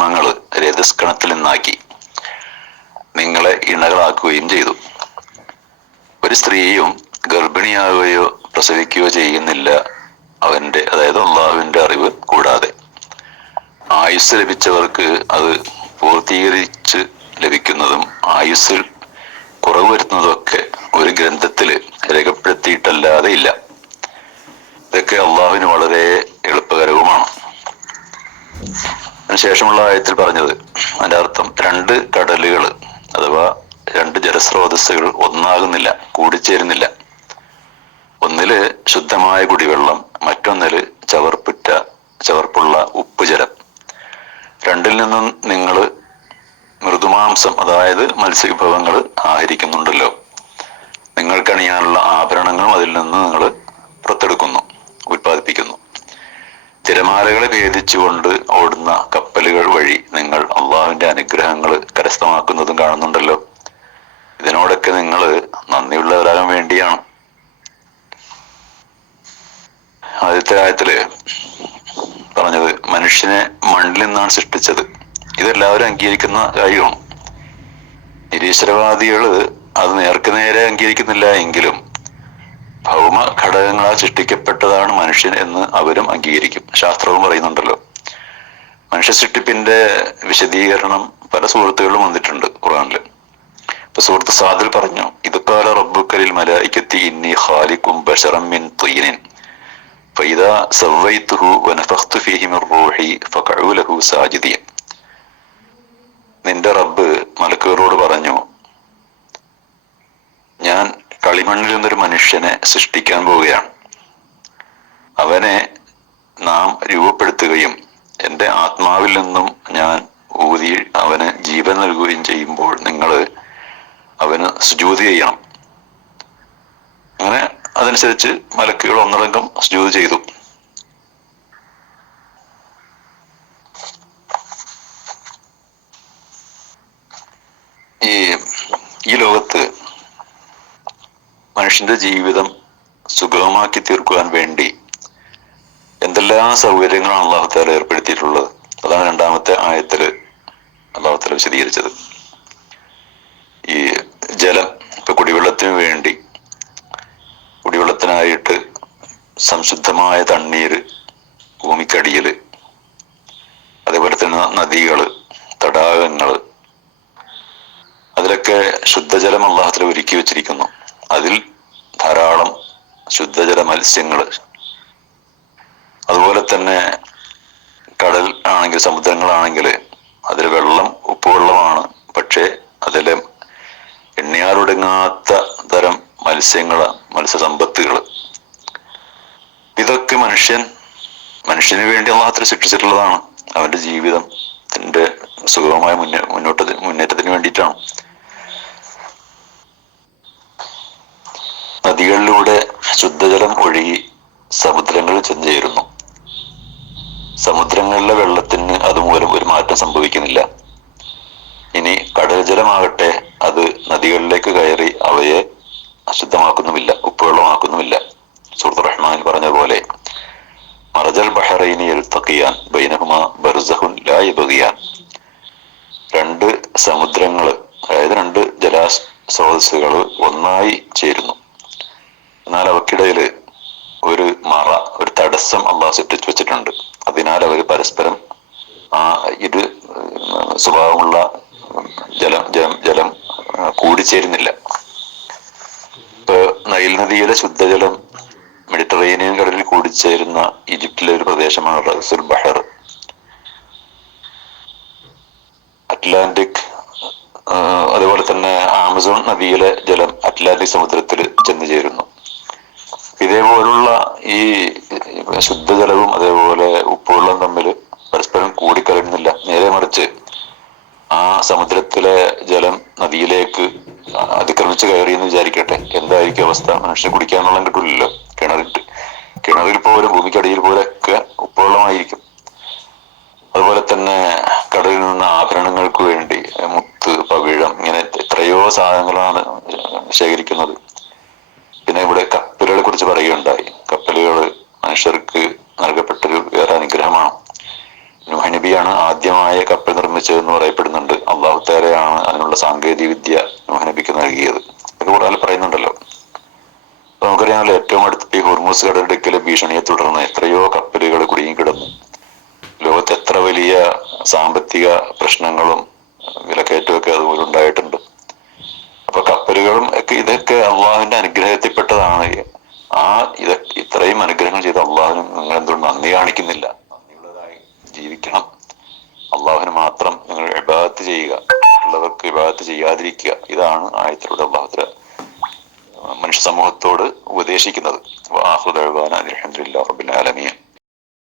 രോമങ്ങള് രജസ്കണത്തിൽ നിന്നാക്കി നിങ്ങളെ ഇണകളാക്കുകയും ചെയ്തു. ഒരു സ്ത്രീയും ഗർഭിണിയാവുകയോ പ്രസവിക്കുകയോ ചെയ്യുന്നില്ല അവന്റെ, അതായത് അള്ളാഹുവിന്റെ അറിവ് കൂടാതെ. ആയുസ് ലഭിച്ചവർക്ക് അത് പൂർത്തീകരിച്ച് ലഭിക്കുന്നതും ആയുസ്സിൽ കുറവ് വരുന്നതൊക്കെ ഒരു ഗ്രന്ഥത്തില് രേഖപ്പെടുത്തിയിട്ടല്ലാതെ ഇല്ല. ഇതൊക്കെ അള്ളാഹുവിന് വളരെ എളുപ്പകരവുമാണ്. അതിനുശേഷമുള്ള ആയത്തിൽ പറഞ്ഞത്, അതിന്റെ അർത്ഥം രണ്ട് കടലുകൾ അഥവാ രണ്ട് ജലസ്രോതസ്സുകൾ ഒന്നാകുന്നില്ല, കൂടിച്ചേരുന്നില്ല. ഒന്നില് ശുദ്ധമായ കുടിവെള്ളം, മറ്റൊന്നില് ചവർപ്പുള്ള ഉപ്പുജലം. രണ്ടിൽ നിന്നും നിങ്ങൾ മൃദുമാംസം, അതായത് മത്സ്യവിഭവങ്ങൾ ആഹരിക്കുന്നുണ്ടല്ലോ. നിങ്ങൾക്കണിയാനുള്ള ആഭരണങ്ങളും അതിൽ നിന്ന് നിങ്ങൾ പുറത്തെടുക്കുന്നു, ഉൽപ്പാദിപ്പിക്കുന്നു. തിരമാലകളെ ഭേദിച്ചുകൊണ്ട് ഓടുന്ന കപ്പലുകൾ വഴി നിങ്ങൾ അള്ളാഹുവിന്റെ അനുഗ്രഹങ്ങൾ കരസ്ഥമാക്കുന്നതും കാണുന്നുണ്ടല്ലോ. ഇതിനോടൊക്കെ നിങ്ങൾ നന്ദിയുള്ളവരാകാൻ വേണ്ടിയാണ്. ആദ്യത്തെ ആയത്തില് പറഞ്ഞത് മനുഷ്യനെ മണ്ണിൽ നിന്നാണ് സൃഷ്ടിച്ചത്. ഇതെല്ലാവരും അംഗീകരിക്കുന്ന കാര്യമാണ്. നിരീശ്വരവാദികള് അത് നേർക്കുനേരെ അംഗീകരിക്കുന്നില്ല എങ്കിലും ഭൗമ ഘടകങ്ങളാൽ സൃഷ്ടിക്കപ്പെട്ടതാണ് മനുഷ്യൻ എന്ന് അവരും അംഗീകരിക്കും. ശാസ്ത്രവും പറയുന്നുണ്ടല്ലോ. മനുഷ്യ സൃഷ്ടിപ്പിന്റെ വിശദീകരണം പല സുഹൃത്തുക്കളിലും വന്നിട്ടുണ്ട് ഖുർആനില്. ഇപ്പൊ സുഹൃത്ത് സാദിൽ പറഞ്ഞു, ഇത് ഖാല റബ്ബുക മലായികത്തി ഇന്നി ഖാലിഖും ബശറൻ മിൻ തീനിൻ ഫഇദാ സവൈതുഹു വനഫഖ്തു ഫീഹി മിർ റൂഹി ഫഖഉ ലഹു സാജിദീൻ. നിന്റെ റബ്ബ് മലക്കുകളോട് പറഞ്ഞു, ഞാൻ കളിമണ്ണിൽ നിന്നൊരു മനുഷ്യനെ സൃഷ്ടിക്കാൻ പോവുകയാണ്. അവനെ നാം രൂപപ്പെടുത്തുകയും എന്റെ ആത്മാവിൽ നിന്നും ഞാൻ ഊതി അവന് ജീവൻ നൽകുകയും ചെയ്യുമ്പോൾ നിങ്ങൾ അവന് സുജൂദ് ചെയ്യണം. അങ്ങനെ അതനുസരിച്ച് മലക്കുകൾ ഒന്നടങ്കം സുജൂദ് ചെയ്തു. ഈ ലോകത്ത് മനുഷ്യന്റെ ജീവിതം സുഗമമാക്കി തീർക്കുവാൻ വേണ്ടി എന്തെല്ലാം സൗകര്യങ്ങളാണ് അള്ളാഹു തആല ഏർപ്പെടുത്തിയിട്ടുള്ളത്. അതാണ് രണ്ടാമത്തെ ആയത്തില് അള്ളാഹു തആല വിശദീകരിച്ചത്. ഈ ജലം, ഇപ്പൊ കുടിവെള്ളത്തിന് വേണ്ടി കുടിവെള്ളത്തിനായിട്ട് സംശുദ്ധമായ തണ്ണീര് ഭൂമിക്കടിയില്, അതേപോലെ തന്നെ നദികള്, തടാകങ്ങള്, അതിലൊക്കെ ശുദ്ധജലം അള്ളാഹു തആല ഒരുക്കി വെച്ചിരിക്കുന്നു. അതിൽ ധാരാളം ശുദ്ധജല മത്സ്യങ്ങള്, അതുപോലെ തന്നെ കടൽ ആണെങ്കിൽ, സമുദ്രങ്ങളാണെങ്കിൽ അതിൽ വെള്ളം ഉപ്പുവെള്ളമാണ്, പക്ഷേ അതിലെ എണ്ണിയാലൊടുങ്ങാത്ത തരം മത്സ്യസമ്പത്തുകള്. ഇതൊക്കെ മനുഷ്യന് വേണ്ടി അള്ളാഹു തആല സൃഷ്ടിച്ചിട്ടുള്ളതാണ്. അവന്റെ ജീവിതത്തിന്റെ സുഗമമായ മുന്നേറ്റത്തിന് വേണ്ടിയിട്ടാണ്. നദികളിലൂടെ ശുദ്ധജലം ഒഴുകി സമുദ്രങ്ങളിൽ ചെന്ന് ചേരുന്നു. സമുദ്രങ്ങളിലെ വെള്ളത്തിന് അതുമൂലം ഒരു മാറ്റം സംഭവിക്കുന്നില്ല. ഇനി കടൽ ജലമാകട്ടെ അത് നദികളിലേക്ക് കയറി അവയെ അശുദ്ധമാക്കുന്നുമില്ല, ഉപ്പുവെള്ളമാക്കുന്നുമില്ല. സൂറത്തുർ റഹ്മാനിൽ പറഞ്ഞ പോലെ മറജൽ ബഹറൈനി യൽതഖിയാൻ ബൈനഹുമാ ബർസഖുൻ ലാ യബ്ഗിയാൻ. രണ്ട് സമുദ്രങ്ങള്, അതായത് രണ്ട് ജലസ്രോതസ്സുകൾ ഒന്നായി ചേരുന്നു. എന്നാൽ അവക്കിടയില് ഒരു തടസ്സം അള്ളാഹു സൃഷ്ടിച്ചു വെച്ചിട്ടുണ്ട്. അതിനാൽ അവർ പരസ്പരം ഇത് സ്വഭാവമുള്ള ജലം കൂടിച്ചേരുന്നില്ല. ഇപ്പൊ നൈൽ നദിയിലെ ശുദ്ധജലം മെഡിറ്ററേനിയൻ കടലിൽ കൂടിച്ചേരുന്ന ഈജിപ്തിലെ ഒരു പ്രദേശമാണ് റഅസുൽ ബഹർ. അറ്റ്ലാന്റിക്, അതുപോലെ തന്നെ ആമസോൺ നദിയിലെ ജലം അറ്റ്ലാന്റിക് സമുദ്രത്തിൽ ചെന്ന് ചേരുന്നു. ഇതേപോലുള്ള ഈ ശുദ്ധജലവും അതേപോലെ ഉപ്പുവെള്ളം തമ്മിൽ പരസ്പരം കൂടിക്കലരുന്നില്ല. നേരെ മറിച്ച് ആ സമുദ്രത്തിലെ ജലം നദിയിലേക്ക് അതിക്രമിച്ച് കയറി എന്ന് വിചാരിക്കട്ടെ, എന്തായിരിക്കും അവസ്ഥ? മനുഷ്യന് കുടിക്കാൻ വെള്ളം കിട്ടൂലല്ലോ. കിണറിൽ പോലും ഭൂമിക്കടിയിൽ പോലൊക്കെ ഉപ്പുവെള്ളമായിരിക്കും. അതുപോലെ തന്നെ കടലിൽ നിന്ന് ആഭരണങ്ങൾക്ക് വേണ്ടി മുത്ത്, പവിഴം, ഇങ്ങനെ എത്രയോ സാധനങ്ങളാണ് ശേഖരിക്കുന്നത്. പിന്നെ ഇവിടെ കപ്പലുകളെ കുറിച്ച് പറയുകയുണ്ടായി. കപ്പലുകൾ മനുഷ്യർക്ക് നൽകപ്പെട്ടൊരു വേറെ അനുഗ്രഹമാണ്. നൂഹ് നബിയാണ് ആദ്യമായ കപ്പൽ നിർമ്മിച്ചതെന്ന് പറയപ്പെടുന്നുണ്ട്. അള്ളാഹു തആലയാണ് അതിനുള്ള സാങ്കേതിക വിദ്യ നൂഹ് നബിക്ക് നൽകിയത്. ഇത് ഖുർആനിൽ പറയുന്നുണ്ടല്ലോ. അപ്പൊ നമുക്കറിയാമല്ലോ, ഏറ്റവും അടുത്ത് ഈ ഹോർമൂസ് കടലിടുക്കിലെ ഭീഷണിയെ തുടർന്ന് എത്രയോ കപ്പലുകൾ കുടുങ്ങിക്കിടന്നു. ലോകത്ത് എത്ര വലിയ സാമ്പത്തിക പ്രശ്നങ്ങളും വിലക്കയറ്റമൊക്കെ അതുപോലെ ഉണ്ടായിട്ടുണ്ട്. അപ്പൊ കപ്പലുകളും ഒക്കെ ഇതൊക്കെ അള്ളാഹുവിന്റെ അനുഗ്രഹത്തിൽപ്പെട്ടതാണ്. ആ ഇതൊക്കെ ഇത്രയും അനുഗ്രഹങ്ങൾ ചെയ്ത അള്ളാഹുവിന് നിങ്ങൾ എന്തുകൊണ്ട് നന്ദി കാണിക്കുന്നില്ല? നന്ദിയുള്ളതായി ജീവിക്കണം. അള്ളാഹുവിന് മാത്രം നിങ്ങൾ ഇബാദത്ത് ചെയ്യുക, ഉള്ളവർക്ക് ഇബാദത്ത് ചെയ്യാതിരിക്കുക. ഇതാണ് ആയത്തിലൂടെ അള്ളാഹു മനുഷ്യ സമൂഹത്തോട് ഉപദേശിക്കുന്നത്. അൽഹംദുലില്ലാഹി റബ്ബിൽ ആലമീൻ.